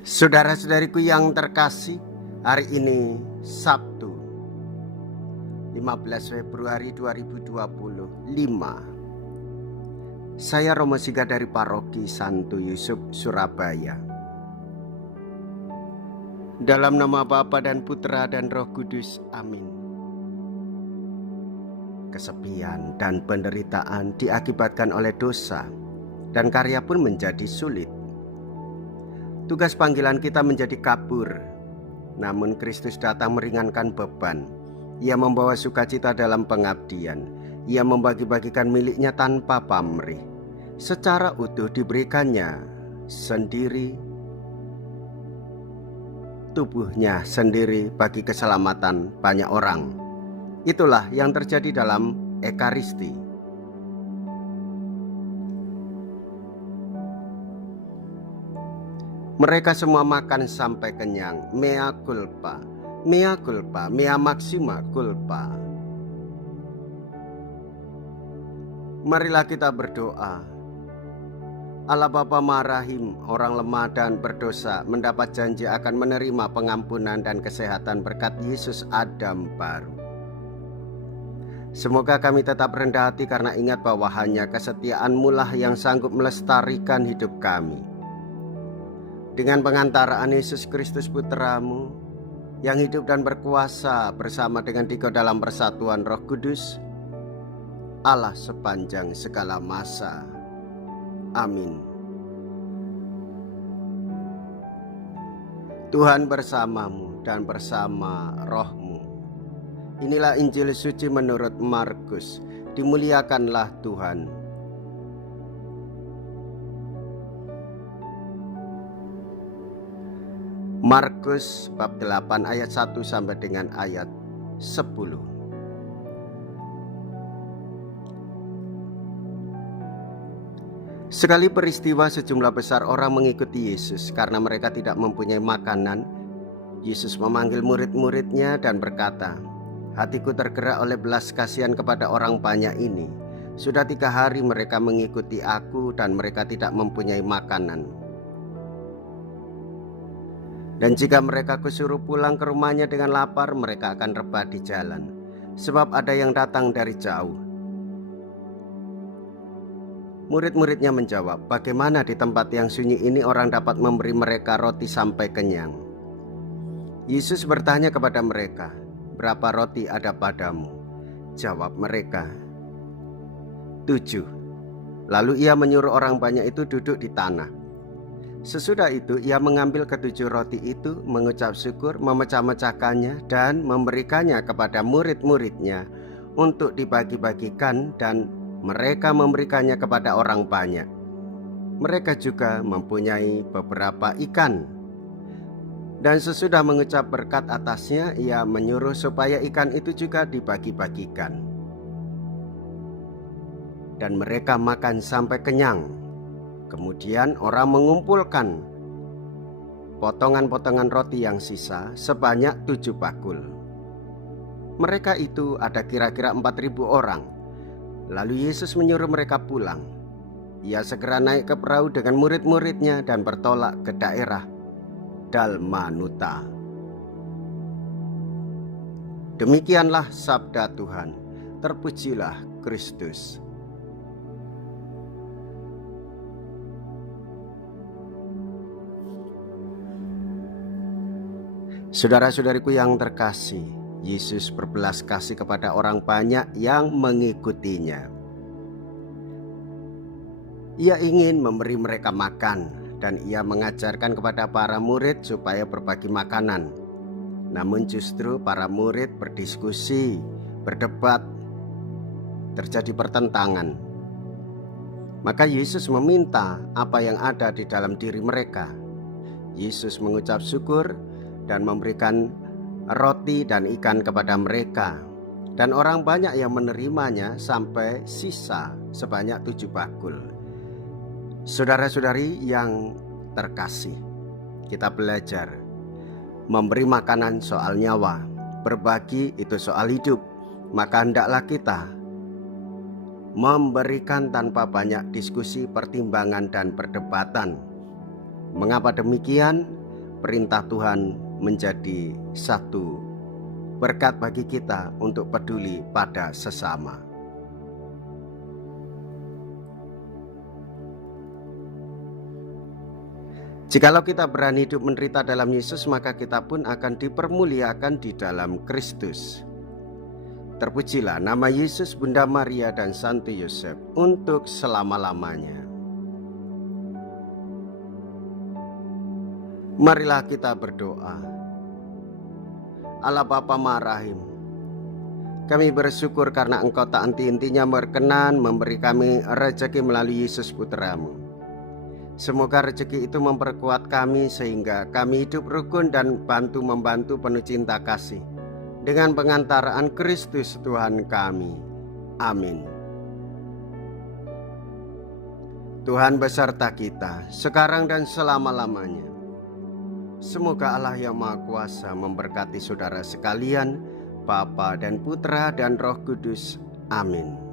Saudara-saudariku yang terkasih, hari ini Sabtu 15 Februari 2025. Saya Romo Siga dari Paroki Santo Yusuf, Surabaya. Dalam nama Bapa dan Putra dan Roh Kudus, amin. Kesepian dan penderitaan diakibatkan oleh dosa, dan karya pun menjadi sulit. Tugas panggilan kita menjadi kabur, namun Kristus datang meringankan beban. Ia membawa sukacita dalam pengabdian. Ia membagi-bagikan miliknya tanpa pamrih. Secara utuh diberikannya sendiri, tubuhnya sendiri bagi keselamatan banyak orang. Itulah yang terjadi dalam Ekaristi. Mereka semua makan sampai kenyang. Mea culpa, mea culpa, mea maxima culpa. Marilah kita berdoa. Allah Bapa Maha Rahim, orang lemah dan berdosa mendapat janji akan menerima pengampunan dan kesehatan berkat Yesus Adam baru. Semoga kami tetap rendah hati karena ingat bahwa hanya kesetiaan-Mu lah yang sanggup melestarikan hidup kami. Dengan pengantaraan Yesus Kristus Putra-Mu yang hidup dan berkuasa bersama dengan Dikau dalam persatuan Roh Kudus, Allah sepanjang segala masa. Amin. Tuhan bersamamu dan bersama rohmu. Inilah Injil suci menurut Markus. Dimuliakanlah Tuhan. Markus bab 8 ayat 1 sampai dengan ayat 10. Sekali peristiwa sejumlah besar orang mengikuti Yesus karena mereka tidak mempunyai makanan. Yesus memanggil murid-muridnya dan berkata, "Hatiku tergerak oleh belas kasihan kepada orang banyak ini. Sudah 3 hari mereka mengikuti aku dan mereka tidak mempunyai makanan. Dan jika mereka kusuruh pulang ke rumahnya dengan lapar, mereka akan rebah di jalan, sebab ada yang datang dari jauh." Murid-muridnya menjawab, "Bagaimana di tempat yang sunyi ini orang dapat memberi mereka roti sampai kenyang?" Yesus bertanya kepada mereka, "Berapa roti ada padamu?" Jawab mereka, 7. Lalu ia menyuruh orang banyak itu duduk di tanah. Sesudah itu ia mengambil ke-7 roti itu, mengucap syukur, memecah-mecahkannya dan memberikannya kepada murid-muridnya untuk dibagi-bagikan, dan mereka memberikannya kepada orang banyak. Mereka juga mempunyai beberapa ikan. Dan sesudah mengucap berkat atasnya, ia menyuruh supaya ikan itu juga dibagi-bagikan. Dan mereka makan sampai kenyang. Kemudian orang mengumpulkan potongan-potongan roti yang sisa sebanyak 7 bakul. Mereka itu ada kira-kira 4.000 orang. Lalu Yesus menyuruh mereka pulang. Ia segera naik ke perahu dengan murid-muridnya dan bertolak ke daerah Dalmanuta. Demikianlah sabda Tuhan. Terpujilah Kristus. Saudara-saudariku yang terkasih, Yesus berbelas kasih kepada orang banyak yang mengikutinya. Ia ingin memberi mereka makan, dan ia mengajarkan kepada para murid supaya berbagi makanan. Namun justru para murid berdiskusi, berdebat, terjadi pertentangan. Maka Yesus meminta apa yang ada di dalam diri mereka. Yesus mengucap syukur dan memberikan roti dan ikan kepada mereka. Dan orang banyak yang menerimanya sampai sisa sebanyak 7 bakul. Saudara-saudari yang terkasih, kita belajar memberi makanan soal nyawa, berbagi itu soal hidup. Maka hendaklah kita memberikan tanpa banyak diskusi, pertimbangan, dan perdebatan. Mengapa demikian? perintah Tuhan menjadi satu berkat bagi kita untuk peduli pada sesama. Jikalau kita berani hidup menderita dalam Yesus, maka kita pun akan dipermuliakan di dalam Kristus. Terpujilah nama Yesus, Bunda Maria, dan Santo Yosef untuk selama-lamanya. Marilah kita berdoa. Allah Bapa Maha Rahim, kami bersyukur karena Engkau tak henti-hentinya berkenan memberi kami rezeki melalui Yesus Putra-Mu. Semoga rezeki itu memperkuat kami sehingga kami hidup rukun dan bantu-membantu penuh cinta kasih dengan pengantaraan Kristus Tuhan kami. Amin. Tuhan beserta kita sekarang dan selama-lamanya. Semoga Allah yang Maha Kuasa memberkati saudara sekalian, Bapa dan Putra dan Roh Kudus. Amin.